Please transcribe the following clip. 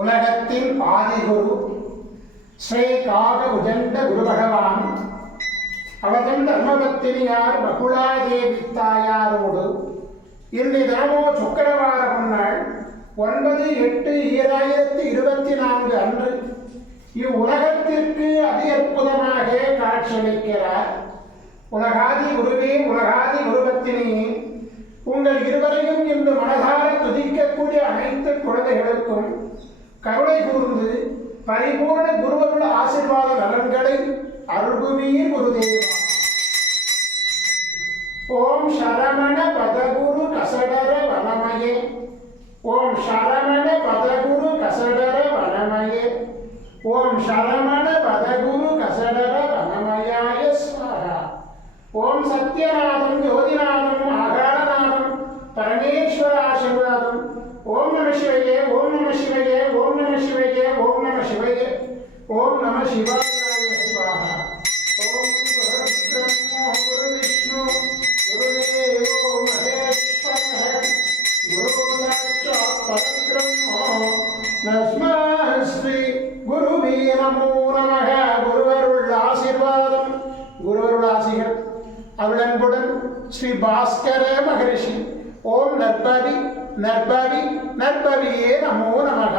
உலகத்தின் ஆதிகுரு ஸ்ரீ காக உஜண்ட குரு பகவான் அவதன் தர்மபத்தினியார் பகுலாதேவி தாயாரோடு இன்று தினமோ சுக்கிரவார முன்னாள் 9/8/2024 அன்று இவ்வுலகத்திற்கு அதி அற்புதமாக காட்சியளிக்கிறார். உலகாதி குருவே, உலகாதி குருபத்தினியே, உங்கள் இருவரையும் இன்று மனதார துதிக்கக்கூடிய அனைத்து குழந்தைகளுக்கும் கருணை கூர்ந்து பரிபூர்ண குருவருள் ஆசீர்வாத நலன்களை அருள்குவீர் குருதேவா. ஓம் சரமண பதகுரு கசடர வனமயே, ஓம் சரமண பதகுரு கசடர வனமயே, ஓம் சரமண பதகுரு கசடர வனமயாய ஸ்வாஹா. ஓம் சத்யநாதம் ஜோதிநாதம் ஆகாரநாதம் பரமேஸ்வர ஆசீர்வாதம். ஓம் நம சிவயே, ஓம் நம சிவயே, ஓம் நம சிவயே, ஓம் நம சிவயே, ஓம் நம சிவாய ஸ்வாஹா. ஓம் குரு பிரம்மா குரு விஷ்ணு குருதேவோ மகேஸ்வரः குரு சாட்சாத் பரபிரம்மோ தஸ்மை ஸ்ரீ குருவே நமோ நமः. குருவருள் ஆசீர்வாதம், குருவருள் ஆசிகள் அருளன்புடன் ஸ்ரீ பாஸ்கர மகரிஷி. ஓம் நற்பவி நற்பவி நற்பவியே நமோ நமः.